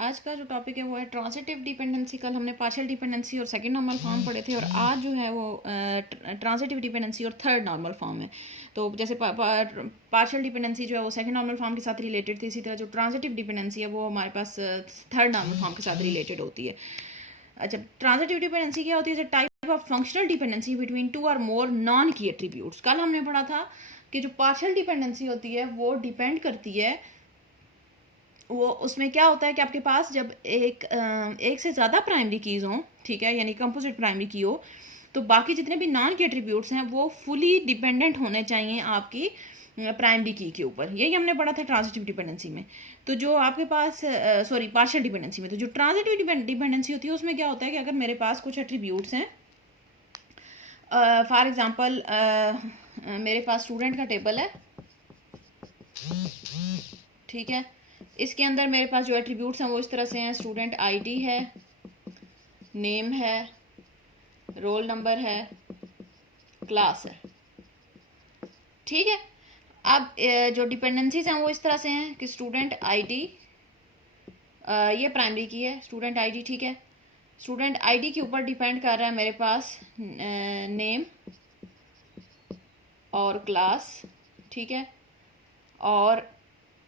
आज का जो टॉपिक है वो है ट्रांजिटिव डिपेंडेंसी। कल हमने पार्शियल डिपेंडेंसी और सेकंड नॉर्मल फॉर्म पढ़े थे और आज जो है वो ट्रांजिटिव डिपेंडेंसी और थर्ड नॉर्मल फॉर्म है। तो जैसे पार्शियल डिपेंडेंसी जो है वो सेकंड नॉर्मल फॉर्म के साथ रिलेटेड थी, इसी तरह जो ट्रांजिटिव डिपेंडेंसी है वो हमारे पास थर्ड नॉर्मल फॉर्म के साथ रिलेटेड होती है। अच्छा, ट्रांजिटिव डिपेंडेंसी क्या होती है? Type of functional dependency between two और मोर नॉन की एट्रीब्यूट्स। कल हमने पढ़ा था कि जो पार्शियल डिपेंडेंसी होती है वो डिपेंड करती है, वो उसमें क्या होता है कि आपके पास जब एक से ज़्यादा प्राइमरी कीज़ हों, ठीक है, यानी कंपोजिट प्राइमरी की हो, तो बाकी जितने भी नॉन की एट्रीब्यूट्स हैं वो फुली डिपेंडेंट होने चाहिए आपकी प्राइमरी की के ऊपर। यही हमने पढ़ा था ट्रांजिटिव डिपेंडेंसी में। तो जो आपके पास पार्शियल डिपेंडेंसी में, तो जो ट्रांजिटिव डिपेंडेंसी होती है उसमें क्या होता है कि अगर मेरे पास कुछ एट्रीब्यूट्स हैं, फॉर एग्जांपल मेरे पास स्टूडेंट का टेबल है, ठीक है, इसके अंदर मेरे पास जो एट्रीब्यूट्स हैं वो इस तरह से हैं। स्टूडेंट आईडी है, नेम है, रोल नंबर है, क्लास है, ठीक है। अब जो डिपेंडेंसीज हैं वो इस तरह से हैं कि स्टूडेंट आईडी, ये प्राइमरी की है, स्टूडेंट आईडी, ठीक है। स्टूडेंट आईडी के ऊपर डिपेंड कर रहा है मेरे पास नेम और क्लास, ठीक है, और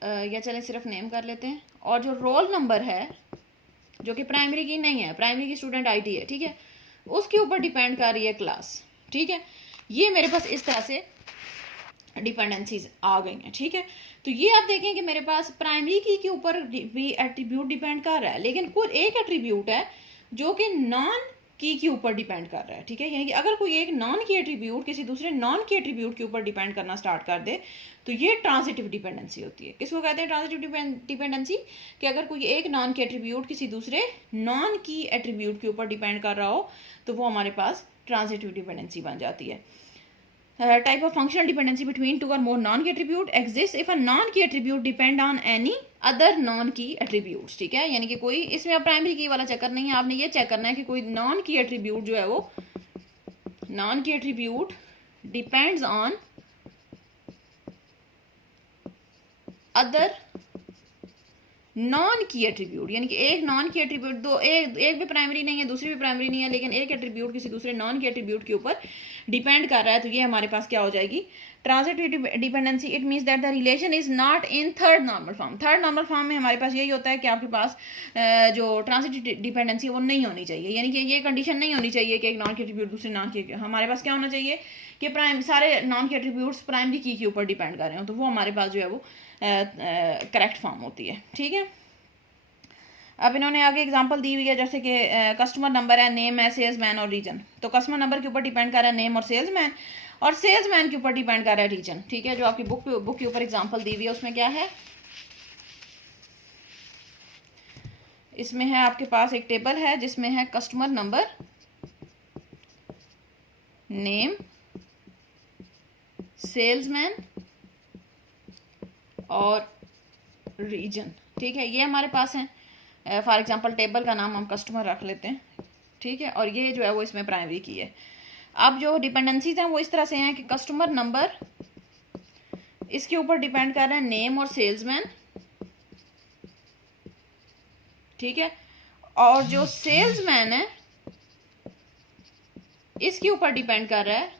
या चलें सिर्फ नेम कर लेते हैं। और जो रोल नंबर है जो कि प्राइमरी की नहीं है, प्राइमरी की स्टूडेंट आईडी है, ठीक है, उसके ऊपर डिपेंड कर रही है क्लास, ठीक है। ये मेरे पास इस तरह से डिपेंडेंसीज आ गई हैं, ठीक है। तो ये आप देखें कि मेरे पास प्राइमरी की के ऊपर भी एट्रीब्यूट डिपेंड कर रहा है, लेकिन कोई एक एट्रीब्यूट है जो कि नॉन की के ऊपर डिपेंड कर रहा है, ठीक है। यानी कि अगर कोई एक नॉन की एट्रीब्यूट किसी दूसरे नॉन की एट्रीब्यूट के ऊपर डिपेंड करना स्टार्ट कर दे तो ये ट्रांजिटिव डिपेंडेंसी होती है। किसको कहते हैं ट्रांजिटिव डिपेंडेंसी? कि अगर कोई एक नॉन की एट्रीब्यूट किसी दूसरे नॉन की एट्रीब्यूट के ऊपर डिपेंड कर रहा हो तो वो हमारे पास ट्रांजिटिव डिपेंडेंसी बन जाती है। Type of functional dependency between two or more non-key attribute exists if a non-key attribute depend on any other non-key attributes, ठीक है। यानी कि कोई इसमें आप प्राइमरी की वाला चेक करना है, आपने ये चेक करना है कि कोई non-key attribute जो है वो non-key attribute depends on other non की एट्रीब्यूट, यानी कि एक नॉन की एट्रीब्यूट, दो एक भी प्राइमरी नहीं है, दूसरी भी प्राइमरी नहीं है, लेकिन एक एट्रीब्यूट किसी दूसरे नॉन के एट्रीब्यूट के ऊपर डिपेंड कर रहा है, तो ये हमारे पास क्या हो जाएगी? Transitive dependency. It means that the relation is not in third normal form. Third normal form में हमारे पास यही होता है कि आपके पास जो ट्रांजिटिव डिपेंडेंसी वो नहीं होनी चाहिए, यानी कि ये कंडीशन नहीं होनी चाहिए कि एक नॉन के एट्रीब्यूट दूसरे नॉन के, हमारे पास क्या होना चाहिए कि सारे नॉन के एट्रीब्यूट्स प्राइमरी की के ऊपर डिपेंड कर रहे हो, तो वो हमारे पास जो है वो करेक्ट फॉर्म होती है, ठीक है। अब इन्होंने आगे एग्जांपल दी हुई है, जैसे कि कस्टमर नंबर है, नेम है, सेल्समैन और रीजन। तो कस्टमर नंबर के ऊपर डिपेंड कर रहा है नेम और सेल्समैन के ऊपर डिपेंड कर रहा है रीजन, ठीक है। जो आपकी बुक के ऊपर एग्जांपल दी हुई है उसमें क्या है? इसमें है आपके पास एक टेबल है जिसमें है कस्टमर नंबर, नेम, सेल्समैन और रीजन, ठीक है। ये हमारे पास है। फॉर एग्जांपल टेबल का नाम हम कस्टमर रख लेते हैं, ठीक है, और ये जो है वो इसमें प्राइमरी की है। अब जो डिपेंडेंसीज हैं वो इस तरह से हैं कि कस्टमर नंबर इसके ऊपर डिपेंड कर रहा है नेम और सेल्समैन, ठीक है, और जो सेल्समैन है इसके ऊपर डिपेंड कर रहा है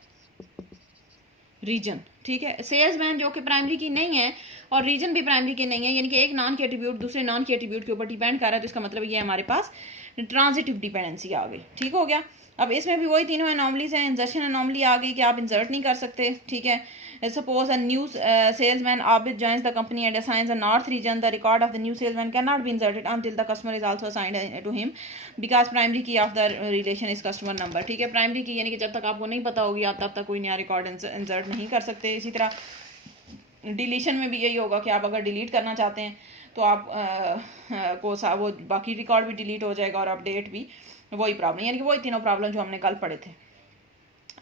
रीजन, ठीक है। सेल्समैन जो कि प्राइमरी की नहीं है और रीजन भी प्राइमरी की नहीं है, यानी कि एक नॉन की एट्रीब्यूट दूसरे नॉन की एट्रीब्यूट के ऊपर डिपेंड कर रहा है, तो इसका मतलब ये हमारे पास ट्रांजिटिव डिपेंडेंसी आ गई, ठीक हो गया। अब इसमें भी वही तीनों एनॉमलीज हैं। इंसर्शन एनॉमली आ गई कि आप इंसर्ट नहीं कर सकते, ठीक है। Suppose a new salesman Abid joins the company and assigns a north region, the record of the new salesman can not be inserted until the customer is also assigned to him because primary key of the relation is customer number, ठीक है। Primary की यानी कि जब तक आपको नहीं पता होगी आप तब तक कोई नया रिकॉर्ड इंसर्ट नहीं कर सकते। इसी तरह डिलीशन में भी यही होगा कि आप अगर डिलीट करना चाहते हैं तो आप वो बाकी रिकॉर्ड भी डिलीट हो जाएगा और अपडेट भी वही प्रॉब्लम, यानी कि वही तीनों प्रॉब्लम जो हमने कल पढ़े थे।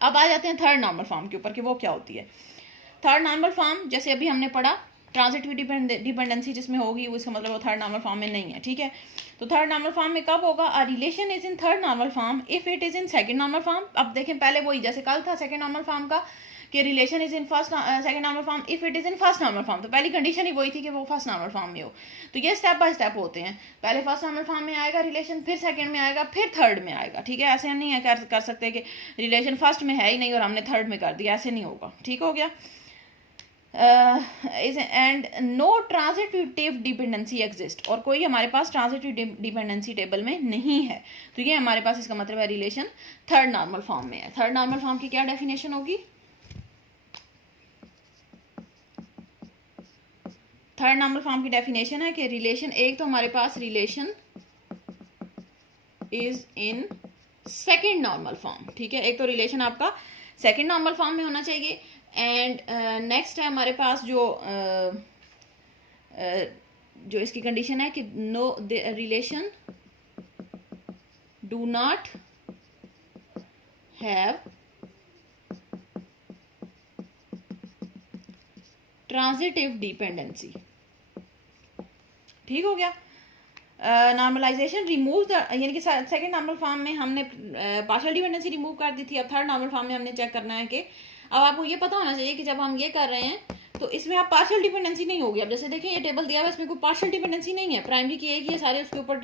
अब आ जाते हैं थर्ड नॉर्मल फॉर्म के ऊपर कि वो क्या होती है। थर्ड नॉर्मल फॉर्म जैसे अभी हमने पढ़ा ट्रांजिटिव डिपेंडेंसी जिसमें होगी वो, इसका मतलब वो थर्ड नॉर्मल फॉर्म में नहीं है, ठीक है। तो थर्ड नॉर्मल फॉर्म में कब होगा? अ relation is in third normal form if it is in second normal form. अब देखें पहले वही जैसे कल था सेकंड नॉर्मल फॉर्म का कि relation is in first second normal form if it is in first normal form. तो पहली कंडीशन ही वही थी कि वो फर्स्ट नॉर्मल फॉर्म में हो। तो ये स्टेप बाय स्टेप होते हैं, पहले फर्स्ट नॉर्मल फॉर्म में आएगा रिलेशन, फिर सेकंड में आएगा, फिर थर्ड में आएगा। ठीक है, ऐसे हम नहीं है कर सकते कि रिलेशन फर्स्ट में है ही नहीं और हमने थर्ड में कर दिया, ऐसे नहीं होगा। ठीक हो गया। And no transitive dependency exist, और कोई हमारे पास ट्रांजिटिव डिपेंडेंसी टेबल में नहीं है। तो ये हमारे पास इसका मतलब है रिलेशन थर्ड नॉर्मल फॉर्म में है। थर्ड नॉर्मल फॉर्म की क्या डेफिनेशन होगी? थर्ड नॉर्मल फॉर्म की डेफिनेशन है कि रिलेशन, एक तो हमारे पास relation is in second normal form. ठीक है, एक तो रिलेशन आपका सेकेंड नॉर्मल फॉर्म में होना चाहिए। एंड नेक्स्ट है हमारे पास जो इसकी कंडीशन है कि know the relation do not have transitive dependency. ठीक हो गया। नॉर्मलाइजेशन रिमूव द, यानी कि सेकंड नॉर्मल फॉर्म में हमने पार्शियल डिपेंडेंसी रिमूव कर दी थी। अब थर्ड नॉर्मल फॉर्म में हमने चेक करना है कि अब आपको ये पता होना चाहिए कि जब हम ये कर रहे हैं तो इसमें आप पार्शियल डिपेंडेंसी नहीं होगी। अब जैसे देखें ये टेबल दिया हुआ है, इसमें कोई पार्शियल डिपेंडेंसी नहीं है, प्राइमरी की एक ही है, सारे उसके ऊपर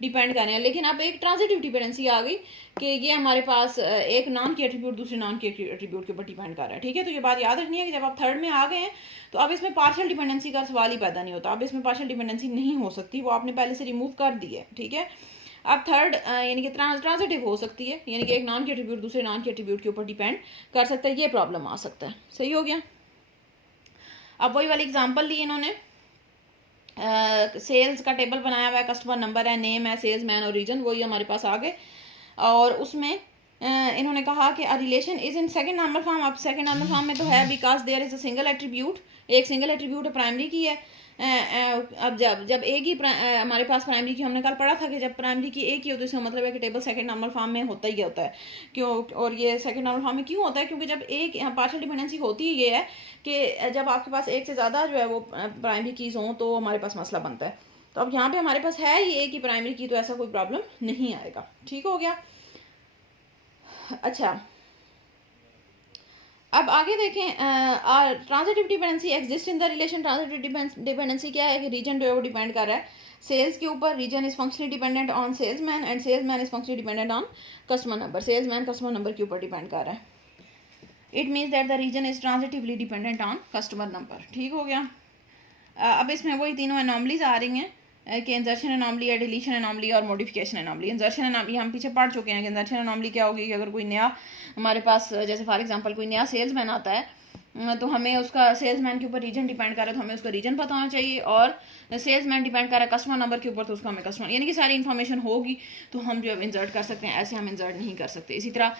डिपेंड कर रहे हैं। लेकिन अब एक ट्रांजिटिव डिपेंडेंसी आ गई कि ये हमारे पास एक नाम की एट्रीब्यूट दूसरे नाम के एट्रीब्यूट के ऊपर डिपेंड कर रहा है। ठीक है, तो ये बात याद रखनी है कि जब आप थर्ड में आ गए हैं तो अब इसमें पार्शियल डिपेंडेंसी का सवाल ही पैदा नहीं होता। अब इसमें पार्शियल डिपेंडेंसी नहीं हो सकती, वो आपने पहले से रिमूव कर दी है। ठीक है, अब थर्ड यानी कि ट्रांजिटिव हो सकती है, यानी कि एक नाम के एट्रीब्यूट दूसरे नाम के एट्रीब्यूट के ऊपर डिपेंड कर सकता है, ये प्रॉब्लम आ सकता है। सही हो गया। अब वही वाली एग्जांपल ली इन्होंने, सेल्स का टेबल बनाया हुआ है, कस्टमर नंबर है, नेम है, सेल्स मैन और रीजन, वही हमारे पास आ गए। और उसमें इन्होंने कहा कि a relation is in second normal form. अब सेकंड नॉर्मल फॉर्म में तो है because there is a single attribute, एक सिंगल एट्रीब्यूट है, प्राइमरी की है। अब जब एक ही हमारे पास प्राइमरी की, हमने कल पढ़ा था कि जब प्राइमरी की एक ही हो तो इसका मतलब है कि टेबल सेकंड नॉर्मल फॉर्म में होता ही होता है। क्यों? और ये सेकंड नॉर्मल फॉर्म में क्यों होता है? क्योंकि जब एक यहाँ पार्शियल डिपेंडेंसी होती ही ये है कि जब आपके पास एक से ज़्यादा जो है वो प्राइमरी कीज हों तो हमारे पास मसला बनता है। तो अब यहाँ पे हमारे पास है ही एक ही प्राइमरी की, तो ऐसा कोई प्रॉब्लम नहीं आएगा। ठीक हो गया। अच्छा, अब आगे देखें, transitive dependency exist in the relation. Transitive dependency क्या है कि रीजन जो है वो डिपेंड कर रहा है सेल्स के ऊपर, region is functionally dependent on salesman and salesman is functionally dependent on customer number. Salesman customer number के ऊपर डिपेंड कर रहा है। It means that the region is transitively dependent on customer number. ठीक हो गया। अब इसमें वही तीनों एनॉमलीज आ रही हैं कि इंजर्शन एनॉमली है, डिलीशन एनॉमली और मॉडिफिकेशन एनॉमली। इंजर्शन एनॉमली हम पीछे पढ़ चुके हैं कि इंजर्शन एनॉमली क्या होगी कि अगर कोई नया हमारे पास, जैसे फॉर एग्जांपल कोई नया सेल्समैन आता है तो हमें उसका सेल्समैन के ऊपर रीजन डिपेंड कर रहा है तो हमें उसका रीजन पता होना चाहिए, और सेल्समैन डिपेंड कर रहा है कस्टमर नंबर के ऊपर तो उसका हमें कस्टमर, यानी कि सारी इन्फॉर्मेशन होगी तो हम जो है इंसर्ट कर सकते हैं, ऐसे हम इंसर्ट नहीं कर सकते। इसी तरह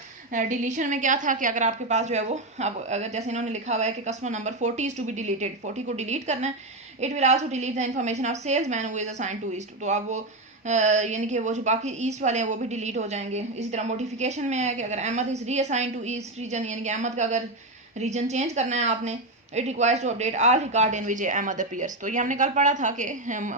डिलीशन में क्या था कि अगर आपके पास जो है वो, अब अगर जैसे इन्होंने लिखा हुआ है कि customer number 40 is to be deleted, 40 को डिलीट करना है, it will also delete the information of salesman who is assigned to east. तो अब वो यानी कि वो जो बाकी ईस्ट वाले हैं वो भी डिलीट हो जाएंगे। इसी तरह मॉडिफिकेशन में है कि अगर Ahmed is reassign to east region, यानी कि अहमद का अगर रीजन चेंज करना है आपने, it requires to update all record in which Ahmed appears. तो ये हमने कल पढ़ा था कि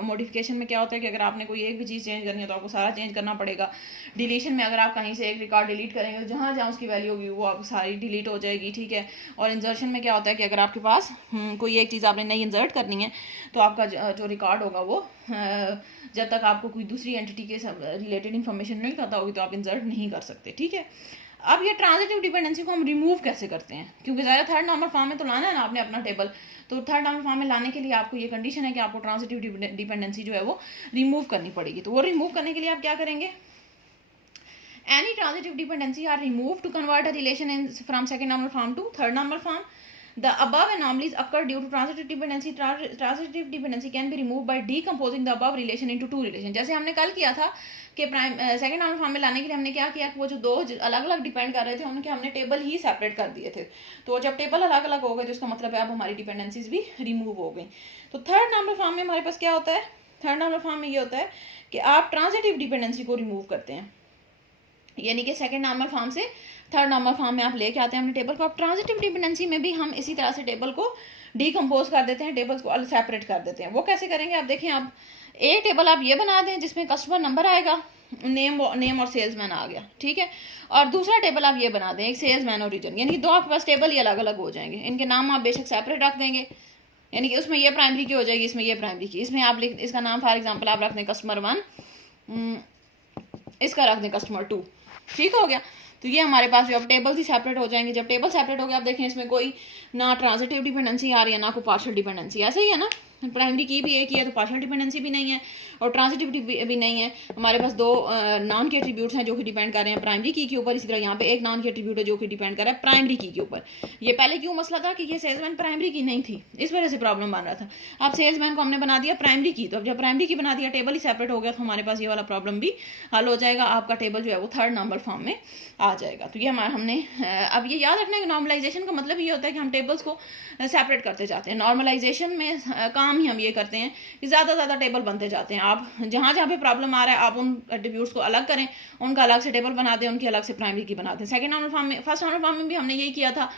मॉडिफिकेशन में क्या होता है कि अगर आपने कोई एक भी चीज़ चेंज करनी है तो आपको सारा चेंज करना पड़ेगा। डिलीशन में अगर आप कहीं से एक रिकॉर्ड डिलीट करेंगे तो जहाँ जहाँ उसकी वैल्यू होगी वो आपको सारी डिलीट हो जाएगी। ठीक है। और इंजर्शन में क्या होता है कि अगर आपके पास कोई एक चीज़ आपने नई इंसर्ट करनी है तो आपका जो रिकॉर्ड होगा वो जब तक आपको कोई दूसरी एंटिटी के रिलेटेड इन्फॉर्मेशन नहीं पता होगी तो आप इंसर्ट नहीं कर सकते। ठीक है। अब ये ट्रांजिटिव डिपेंडेंसी को हम रिमूव कैसे करते हैं, क्योंकि ज़्यादा थर्ड नॉर्मल फॉर्म में तो लाना है ना आपने अपना टेबल, तो थर्ड नॉर्मल फॉर्म में लाने के लिए आपको ये कंडीशन है कि आपको ट्रांजिटिव डिपेंडेंसी जो है वो रिमूव करनी पड़ेगी। तो वो रिमूव करने के लिए आप क्या करेंगे, any transitive dependency are remove to convert a relation in from second normal form to third normal form. The above anomalies occur due to transitive dependency. Transitive dependency can be removed by decomposing the above relation into two relation. जैसे हमने कल किया था कि second normal form में लाने के लिए हमने क्या किया, वो जो दो अलग अलग डिपेंड कर रहे थे उनके हमने टेबल ही सेपरेट कर दिए थे। तो जब टेबल अलग अलग हो गए तो इसका मतलब है अब हमारी डिपेंडेंसीज भी रिमूव हो गई। तो थर्ड नॉर्मल फॉर्म में हमारे पास क्या होता है, थर्ड नॉर्मल फॉर्म में ये होता है कि आप ट्रांजिटिव डिपेंडेंसी को रिमूव करते हैं, यानी कि सेकंड नॉर्मल फॉर्म से थर्ड नॉर्मल फॉर्म में आप लेके आते हैं अपने टेबल को। अब ट्रांजिटिव डिपेंडेंसी में भी हम इसी तरह से टेबल को डीकम्पोज कर देते हैं, टेबल्स को अलग सेपरेट कर देते हैं। वो कैसे करेंगे आप देखें, आप एक टेबल आप ये बना दें जिसमें कस्टमर नंबर आएगा, नेम और सेल्समैन आ गया, ठीक है। और दूसरा टेबल आप ये बना दें, एक सेल्समैन और रीजन, यानी कि दो आपके पास टेबल ही अलग अलग हो जाएंगे। इनके नाम आप बेशक सेपरेट रख देंगे, यानी कि उसमें ये प्राइमरी की हो जाएगी, इसमें ये प्राइमरी की। इसमें आप लिख, इसका नाम फॉर एग्जांपल आप रख दें कस्टमर 1, इसका रख दें कस्टमर 2, ठीक हो गया। तो ये हमारे पास जो अब टेबल्स ही सेपरेट हो जाएंगे। जब टेबल सेपरेट हो गया, आप देखें इसमें कोई ना ट्रांजिटिव डिपेंडेंसी आ रही है ना कोई पार्शियल डिपेंडेंसी, ऐसे ही है ना। प्राइमरी की भी एक ही है तो पार्शियल डिपेंडेंसी भी नहीं है और ट्रांजिटिव भी नहीं है। हमारे पास दो नॉन के एट्रीब्यूट्स हैं जो कि डिपेंड कर रहे हैं प्राइमरी की के ऊपर। इसी तरह यहाँ पे एक नॉन के एट्रीब्यूट है जो कि डिपेंड कर रहा है प्राइमरी की के ऊपर। ये पहले क्यों मसला था कि ये सेल्समैन प्राइमरी की नहीं थी, इस वजह से प्रॉब्लम बन रहा था। अब सेल्समैन को हमने बना दिया प्राइमरी की, तो अब जब प्राइमरी की बना दिया, टेबल ही सेपरेट हो गया, तो हमारे पास ये वाला प्रॉब्लम भी हल हो जाएगा। आपका टेबल जो है वो थर्ड नंबर फॉर्म में आ जाएगा। तो ये हमारा हमने अब ये याद रखना है कि नॉर्मलाइजेशन का मतलब ये होता है कि हम टेबल्स को सेपरेट करते जाते हैं। नॉर्मलाइजेशन में काम ही हम ये करते हैं कि ज़्यादा टेबल बनते जाते हैं। आप जहाँ जहाँ पे प्रॉब्लम आ रहा है आप उन एट्रीब्यूट्स को अलग करें, उनका अलग से टेबल बना दें, उनकी अलग से प्राइमरी की बना दें। सेकंड नॉर्मल फॉर्म में, फर्स्ट नॉर्मल फॉर्म में भी हमने यही किया था,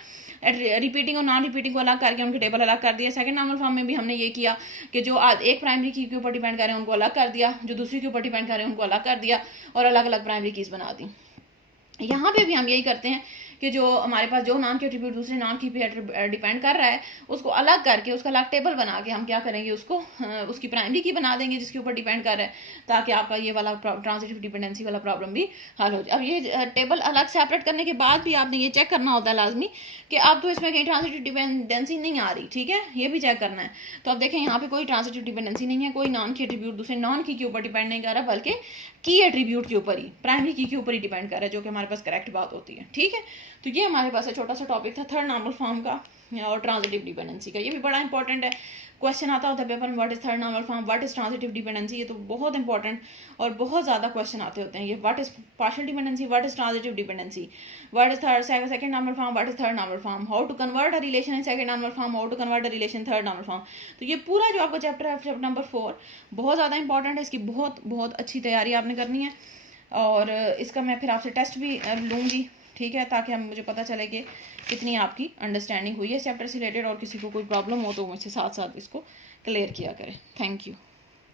रिपीटिंग और नॉन रिपीटिंग को अलग करके उनके टेबल अलग कर दिया। सेकंड नॉर्मल फॉर्म में भी हमने ये किया कि जो एक प्राइमरी की के ऊपर डिपेंड कर रहे हैं उनको अलग कर दिया, जो दूसरी के ऊपर डिपेंड कर रहे हैं उनको अलग कर दिया और अलग अलग प्राइमरी कीज बना दी। यहाँ पे भी हम यही करते हैं कि जो हमारे पास जो नॉन के एट्रीब्यूट दूसरे नॉन की पे डिपेंड कर रहा है उसको अलग करके उसका अलग टेबल बना के हम क्या करेंगे, उसको उसकी प्राइमरी की बना देंगे जिसके ऊपर डिपेंड कर रहा है, ताकि आपका ये वाला ट्रांजिटिव डिपेंडेंसी वाला प्रॉब्लम भी हल हो जाए। अब ये टेबल अलग सेपरेट करने के बाद भी आपने ये चेक करना होता है लाजमी कि अब तो इसमें कहीं ट्रांजिटिव डिपेंडेंसी नहीं आ रही, ठीक है, ये भी चेक करना है। तो अब देखें यहाँ पे कोई ट्रांजिटिव डिपेंडेंसी नहीं है, कोई नॉन की एट्रीब्यूट दूसरे नॉन की के ऊपर डिपेंड नहीं कर रहा, बल्कि की एट्रीब्यूट के ऊपर ही, प्राइमरी की के ऊपर ही डिपेंड कर रहा है, जो कि हमारे पास करेक्ट बात होती है, ठीक है। तो ये हमारे पास छोटा सा टॉपिक था थर्ड नॉर्मल फॉर्म का और ट्रांजिटिव डिपेंडेंसी का। ये भी बड़ा इंपॉर्टेंट है, क्वेश्चन आता होता है पेपर में, what is third normal form, what is transitive dependency. ये तो बहुत इंपॉर्टेंट और बहुत ज़्यादा क्वेश्चन आते होते हैं। ये what is partial dependency, what is transitive dependency, what is second normal form, what is third normal form, how to convert a relation in second normal form, how to convert a relation third normal form. तो ये पूरा जो आपका chapter है, chapter number 4, बहुत ज़्यादा important है। इसकी बहुत अच्छी तैयारी आपने करनी है और इसका मैं फिर आपसे टेस्ट भी लूँगी, ठीक है, ताकि हम मुझे पता चले कि कितनी आपकी अंडरस्टैंडिंग हुई है इस चैप्टर से रिलेटेड। और किसी को कोई प्रॉब्लम हो तो मुझसे साथ साथ इसको क्लियर किया करें। Thank you.